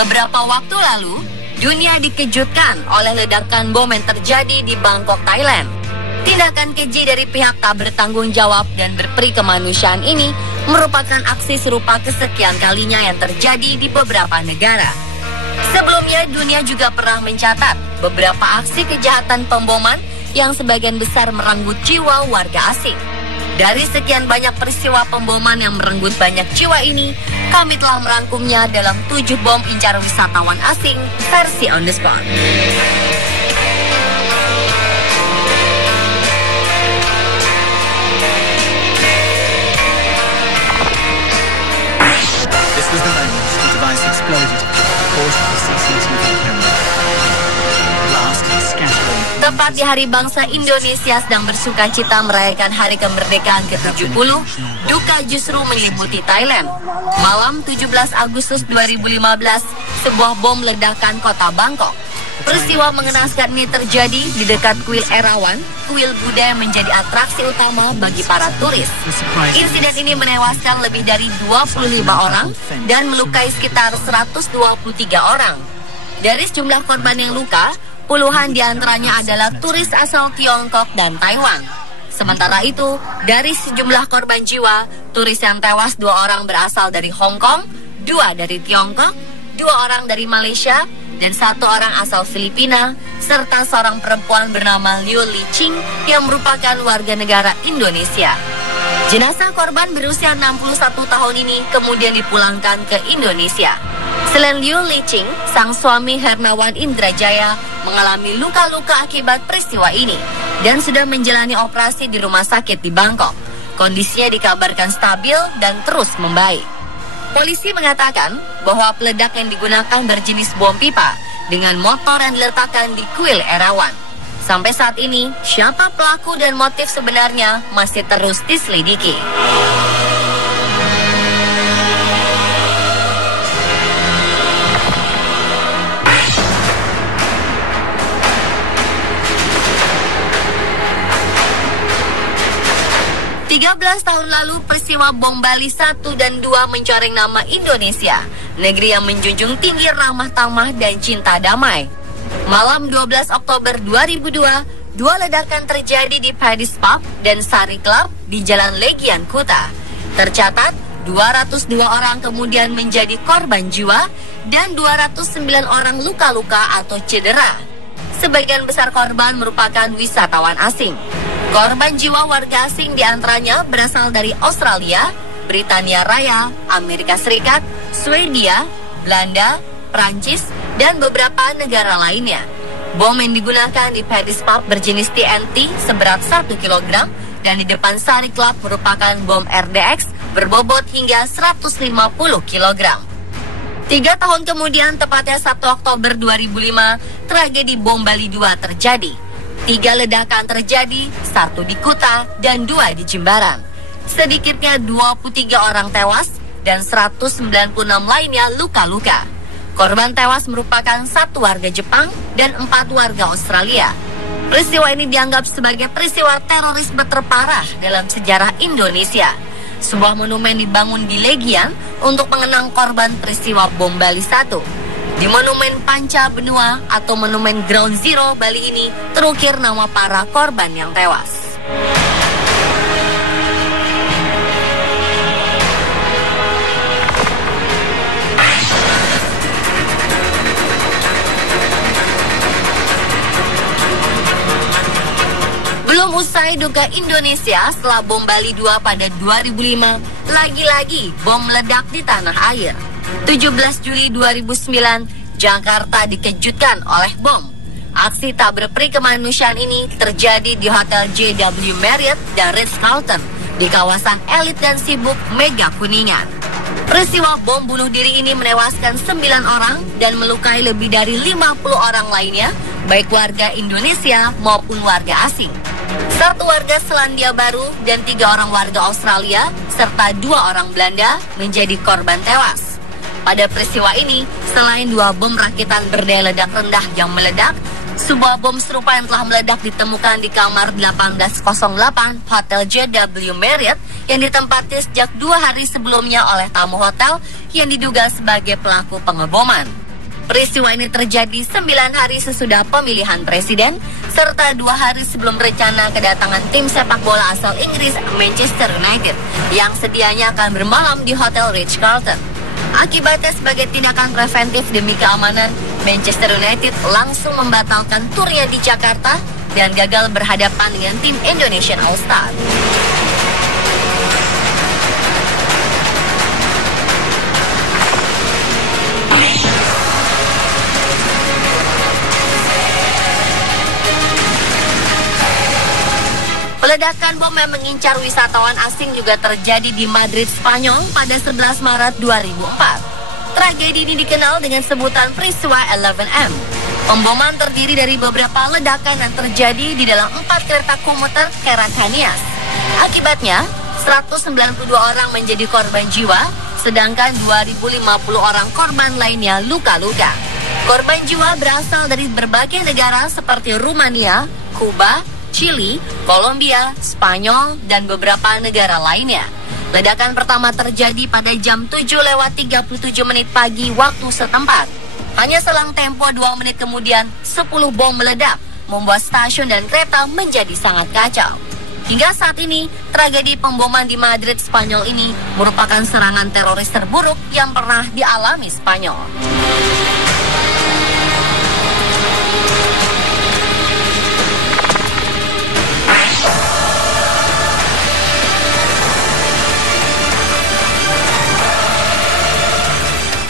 Beberapa waktu lalu, dunia dikejutkan oleh ledakan bom yang terjadi di Bangkok, Thailand. Tindakan keji dari pihak tak bertanggung jawab dan berperi kemanusiaan ini merupakan aksi serupa kesekian kalinya yang terjadi di beberapa negara. Sebelumnya, dunia juga pernah mencatat beberapa aksi kejahatan pemboman yang sebagian besar merenggut jiwa warga asing. Dari sekian banyak peristiwa pemboman yang merenggut banyak jiwa ini, kami telah merangkumnya dalam 7 bom incar wisatawan asing versi On The Spot. This was the moment the device exploded, caught the CCTV camera. Blast scattering. Tepat di Hari Bangsa Indonesia sedang bersuka cita merayakan Hari Kemerdekaan ke-70, duka justru menyelimuti Thailand. Malam 17 Agustus 2015, sebuah bom ledakan kota Bangkok. Peristiwa mengenaskan ini terjadi di dekat kuil Erawan, kuil Buddha yang menjadi atraksi utama bagi para turis. Insiden ini menewaskan lebih dari 25 orang dan melukai sekitar 123 orang. Dari sejumlah korban yang luka, puluhan diantaranya adalah turis asal Tiongkok dan Taiwan. Sementara itu, dari sejumlah korban jiwa, turis yang tewas 2 orang berasal dari Hong Kong, 2 dari Tiongkok, 2 orang dari Malaysia, dan 1 orang asal Filipina, serta seorang perempuan bernama Liu Liqing yang merupakan warga negara Indonesia. Jenazah korban berusia 61 tahun ini kemudian dipulangkan ke Indonesia. Selain Liu Liqing, sang suami Hernawan Indrajaya mengalami luka-luka akibat peristiwa ini dan sudah menjalani operasi di rumah sakit di Bangkok. Kondisinya dikabarkan stabil dan terus membaik. Polisi mengatakan bahwa peledak yang digunakan berjenis bom pipa dengan motor yang diletakkan di kuil Erawan. Sampai saat ini, siapa pelaku dan motif sebenarnya masih terus diselidiki. 13 tahun lalu, peristiwa bom Bali 1 dan 2 mencoreng nama Indonesia, negeri yang menjunjung tinggi ramah tamah dan cinta damai. Malam 12 Oktober 2002, 2 ledakan terjadi di Paddy's Pub dan Sari Club di Jalan Legian, Kuta. Tercatat, 202 orang kemudian menjadi korban jiwa dan 209 orang luka-luka atau cedera. Sebagian besar korban merupakan wisatawan asing. Korban jiwa warga asing diantaranya berasal dari Australia, Britania Raya, Amerika Serikat, Swedia, Belanda, Prancis, dan beberapa negara lainnya. Bom yang digunakan di Paddy's Pub berjenis TNT seberat 1 kg dan di depan Sari Club merupakan bom RDX berbobot hingga 150 kg. 3 tahun kemudian, tepatnya 1 Oktober 2005, tragedi bom Bali 2 terjadi. 3 ledakan terjadi, 1 di Kuta dan 2 di Jimbaran. Sedikitnya 23 orang tewas dan 196 lainnya luka-luka. Korban tewas merupakan 1 warga Jepang dan 4 warga Australia. Peristiwa ini dianggap sebagai peristiwa terorisme terparah dalam sejarah Indonesia. Sebuah monumen dibangun di Legian untuk mengenang korban peristiwa bom Bali 1. Di Monumen Panca Benua atau Monumen Ground Zero Bali ini terukir nama para korban yang tewas. Belum usai duka Indonesia setelah bom Bali 2 pada 2005, lagi-lagi bom meledak di tanah air. 17 Juli 2009, Jakarta dikejutkan oleh bom. Aksi tak berperi kemanusiaan ini terjadi di Hotel JW Marriott dan Ritz-Carlton di kawasan elit dan sibuk Mega Kuningan. Peristiwa bom bunuh diri ini menewaskan 9 orang dan melukai lebih dari 50 orang lainnya, baik warga Indonesia maupun warga asing. 1 warga Selandia Baru dan 3 orang warga Australia serta 2 orang Belanda menjadi korban tewas. Pada peristiwa ini, selain 2 bom rakitan berdaya ledak rendah yang meledak, Sebuah bom serupa yang telah meledak ditemukan di kamar 1808 Hotel JW Marriott yang ditempati sejak 2 hari sebelumnya oleh tamu hotel yang diduga sebagai pelaku pengeboman. Peristiwa ini terjadi 9 hari sesudah pemilihan presiden, serta 2 hari sebelum rencana kedatangan tim sepak bola asal Inggris Manchester United yang sedianya akan bermalam di Hotel Ritz-Carlton. Akibatnya sebagai tindakan preventif demi keamanan, Manchester United langsung membatalkan turnya di Jakarta dan gagal berhadapan dengan tim Indonesian All-Star. Ledakan bom yang mengincar wisatawan asing juga terjadi di Madrid, Spanyol pada 11 Maret 2004. Tragedi ini dikenal dengan sebutan peristiwa 11M. Pemboman terdiri dari beberapa ledakan yang terjadi di dalam 4 kereta komuter Caracanias. Akibatnya, 192 orang menjadi korban jiwa, sedangkan 2.050 orang korban lainnya luka-luka. Korban jiwa berasal dari berbagai negara seperti Rumania, Kuba, Chili, Kolombia, Spanyol, dan beberapa negara lainnya. Ledakan pertama terjadi pada jam 7:37 pagi waktu setempat. Hanya selang tempo 2 menit kemudian, 10 bom meledak, membuat stasiun dan kereta menjadi sangat kacau. Hingga saat ini, tragedi pemboman di Madrid, Spanyol ini merupakan serangan teroris terburuk yang pernah dialami Spanyol.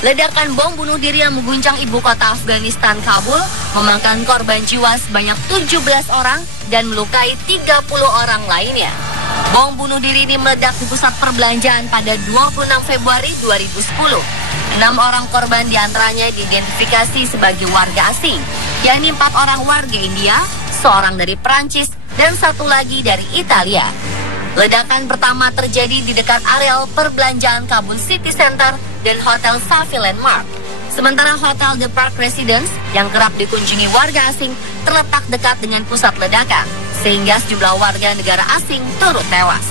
Ledakan bom bunuh diri yang mengguncang ibu kota Afghanistan, Kabul, memakan korban jiwa sebanyak 17 orang dan melukai 30 orang lainnya. Bom bunuh diri ini meledak di pusat perbelanjaan pada 26 Februari 2010. 6 orang korban diantaranya diidentifikasi sebagai warga asing, yakni 4 orang warga India, 1 dari Perancis, dan 1 lagi dari Italia. Ledakan pertama terjadi di dekat areal perbelanjaan Kabul City Center dan Hotel Safi Landmark. Sementara Hotel The Park Residence yang kerap dikunjungi warga asing terletak dekat dengan pusat ledakan, sehingga sejumlah warga negara asing turut tewas.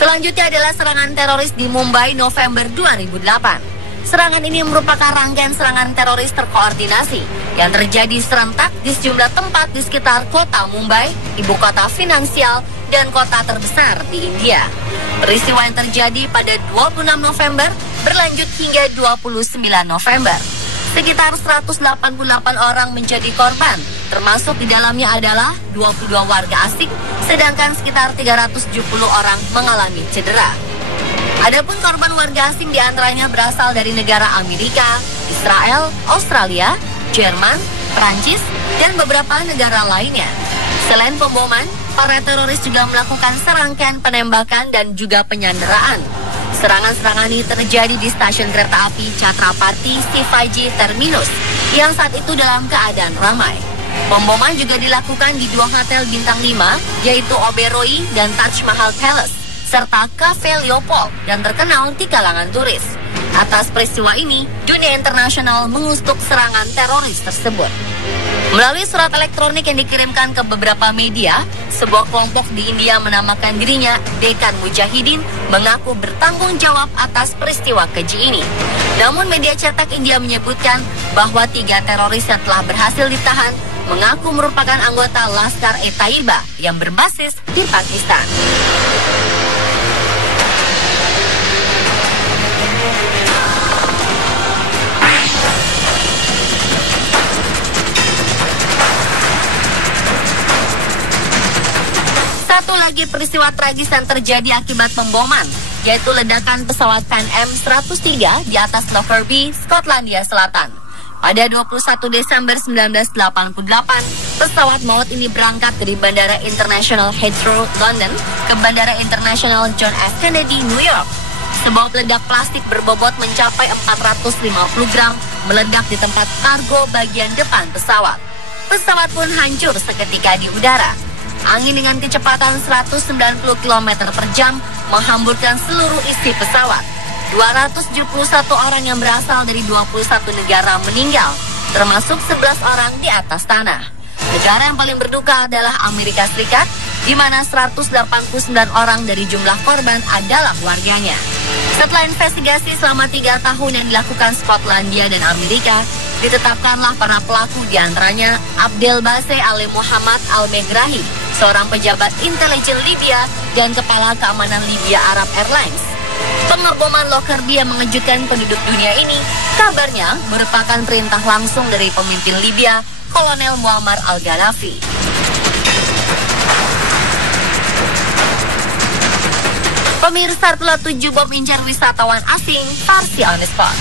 Selanjutnya adalah serangan teroris di Mumbai November 2008. Serangan ini merupakan rangkaian serangan teroris terkoordinasi yang terjadi serentak di sejumlah tempat di sekitar kota Mumbai, ibu kota finansial dan kota terbesar di India. Peristiwa yang terjadi pada 26 November berlanjut hingga 29 November. Sekitar 188 orang menjadi korban, termasuk di dalamnya adalah 22 warga asing, sedangkan sekitar 370 orang mengalami cedera. Adapun korban warga asing diantaranya berasal dari negara Amerika, Israel, Australia, Jerman, Prancis, dan beberapa negara lainnya. Selain pemboman, para teroris juga melakukan serangkaian penembakan dan juga penyanderaan. Serangan-serangan ini terjadi di stasiun kereta api Chhatrapati Shivaji Terminus yang saat itu dalam keadaan ramai. Pemboman juga dilakukan di 2 hotel bintang 5, yaitu Oberoi dan Taj Mahal Palace, serta Cafe Leopold dan terkenal di kalangan turis. Atas peristiwa ini, dunia internasional mengutuk serangan teroris tersebut. Melalui surat elektronik yang dikirimkan ke beberapa media, sebuah kelompok di India menamakan dirinya Deccan Mujahidin mengaku bertanggung jawab atas peristiwa keji ini. Namun media cetak India menyebutkan bahwa 3 teroris yang telah berhasil ditahan mengaku merupakan anggota Laskar-e-Taiba yang berbasis di Pakistan. Satu lagi peristiwa tragis yang terjadi akibat pemboman, yaitu ledakan pesawat Pan Am 103 di atas Lockerbie, Skotlandia Selatan. Pada 21 Desember 1988, pesawat maut ini berangkat dari Bandara Internasional Heathrow, London, ke Bandara Internasional John F. Kennedy, New York. Sebuah peledak plastik berbobot mencapai 450 gram meledak di tempat kargo bagian depan pesawat. Pesawat pun hancur seketika di udara. Angin dengan kecepatan 190 km per jam menghamburkan seluruh isi pesawat. 271 orang yang berasal dari 21 negara meninggal, termasuk 11 orang di atas tanah. Negara yang paling berduka adalah Amerika Serikat, di mana 189 orang dari jumlah korban adalah warganya. Setelah investigasi selama 3 tahun yang dilakukan Skotlandia dan Amerika, ditetapkanlah para pelaku, diantaranya Abdel Basse Ali Muhammad Al-Megrahi, seorang pejabat intelijen Libya dan kepala keamanan Libya Arab Airlines. Pengeboman Lockerbie yang mengejutkan penduduk dunia ini kabarnya merupakan perintah langsung dari pemimpin Libya, Kolonel Muammar Al-Gaddafi. Pemirsa, itulah 7 bom incar wisatawan asing, Parsi on the Spot.